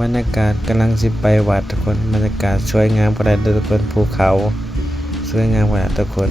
บรรยากาศกำลังสิไปวัดทุกคนบรรยากาศสวยงามขนาดทุกคนภูเขาสวยงามขนาดทุกคน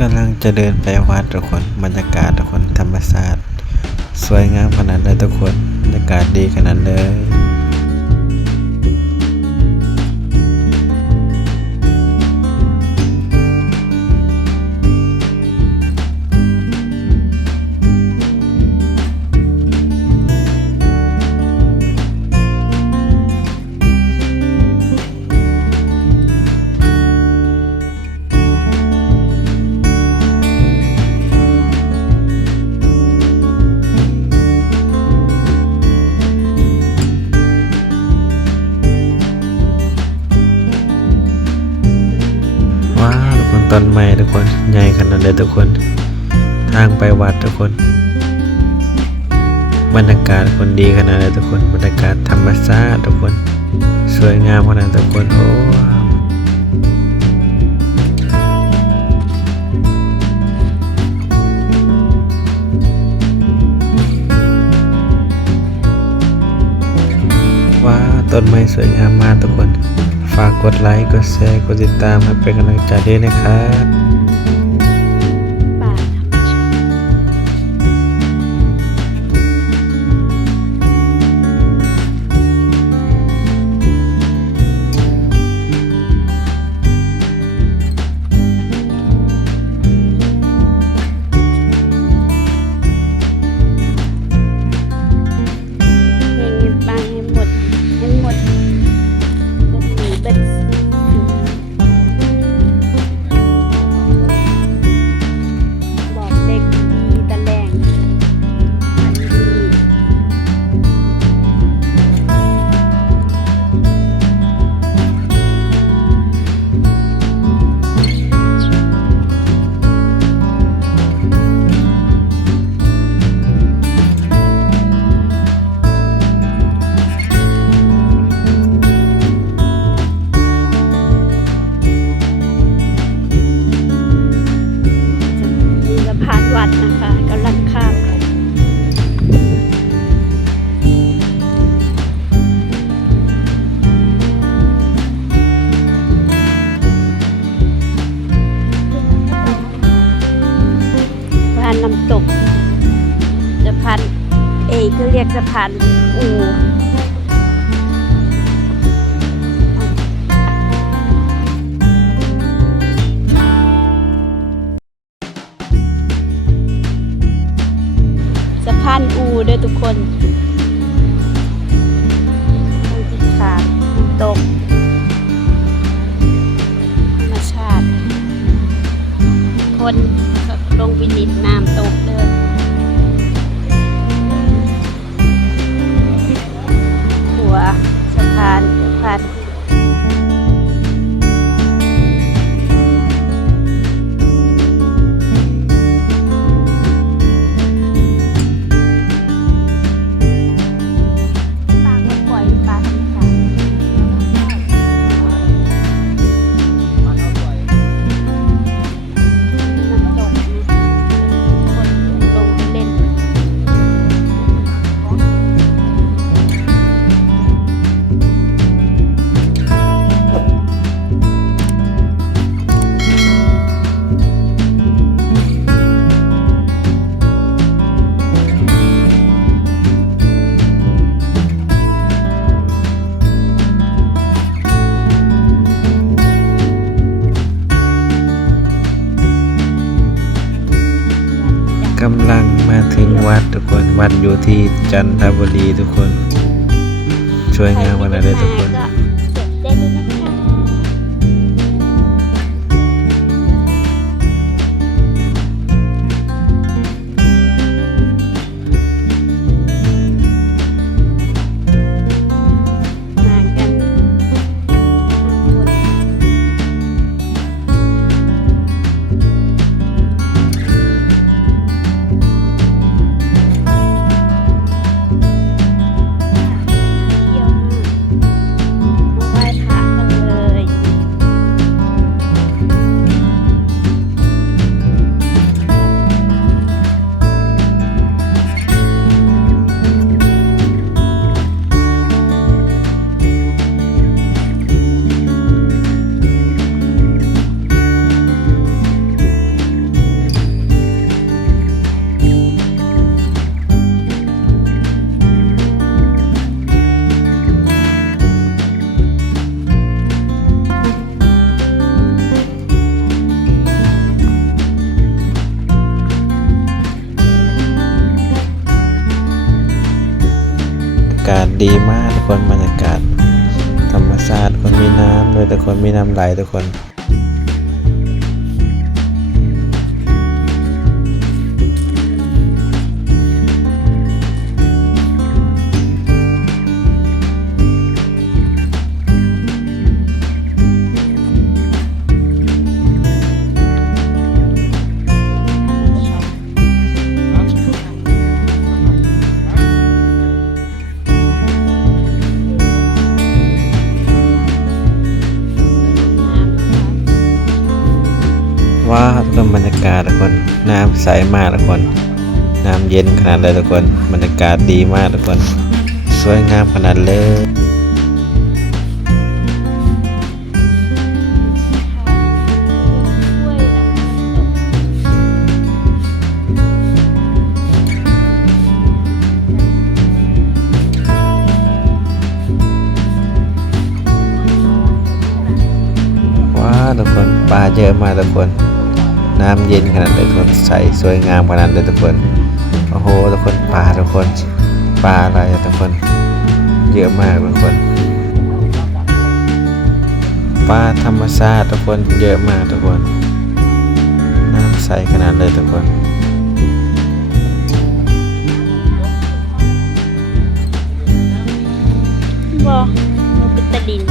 กำลังจะเดินไปวัดทุกคนบรรยากาศทุกคนธรรมศาสตร์สวยงามขนาดเลยทุกคนบรรยากาศดีขนาดเลยต้นไม้ทุกคนใหญ่ขนาดเลยทุกคนทางไปวัดทุกคนบรรยากาศคนดีขนาดเลยทุกคนบรรยากาศธรรมชาติทุกคนสวยงามขนาดทุกคนโอ้ว้าต้นไม้สวยงามมากทุกคนฝากกดไลค์กดแชร์กดติดตามให้เป็นกำลังใจด้วยนะครับ พานอูสะพานอูเด้อทุกคนที่ขาตกธรรมชาติคนลงไปลินน้ำตกเด้อหัวสะพานปากมันปล่อยปลาธรรมชาติน้ำตกนะคนลงไปเล่นกำลังมาถึงวัดทุกคนวัดอยู่ที่จันทบุรีทุกคนช่วยงานวันอะไรทุกคน ก็เก็บได้เลยนะคะมากันเที่ยวมาไหว้พระกันเลย อากาศดีมากทุกคนบรรยากาศธรรมชาติคนมีน้ำเลยทุกคนมีน้ำไหลทุกคนว้าวทุกคนบรรยากาศทุกคนน้ำใสมากทุกคนน้ำเย็นขนาดเลยทุกคนบรรยากาศดีมากทุกคนสวยงามขนาดเลยว้าวทุกคนปลาเยอะมากทุกคนน้ำเย็นขนาดเลยทุกคนใสสวยงามขนาดเลยทุกคนโอ้โหทุกคนปลาทุกคนปลาอะไรทุกคนเยอะมากทุกคนปลาธรรมชาติทุกคนเยอะมากทุกคนน้ำใสขนาดเลยทุกคนบ่มันเป็นตะลิน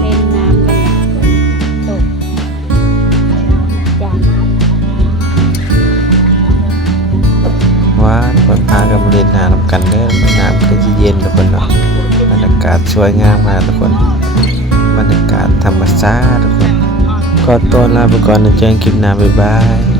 เล่นน้ำกันตกจัง ว้าวทุกคนพากันมาเล่นน้ำกันเด้อน้ำก็จะเย็นทุกคนเนาะบรรยากาศสวยงามมากทุกคนบรรยากาศธรรมชาติทุกคนขอตัวลาไปก่อนนะเจอกันคลิปหน้าบ๊ายบาย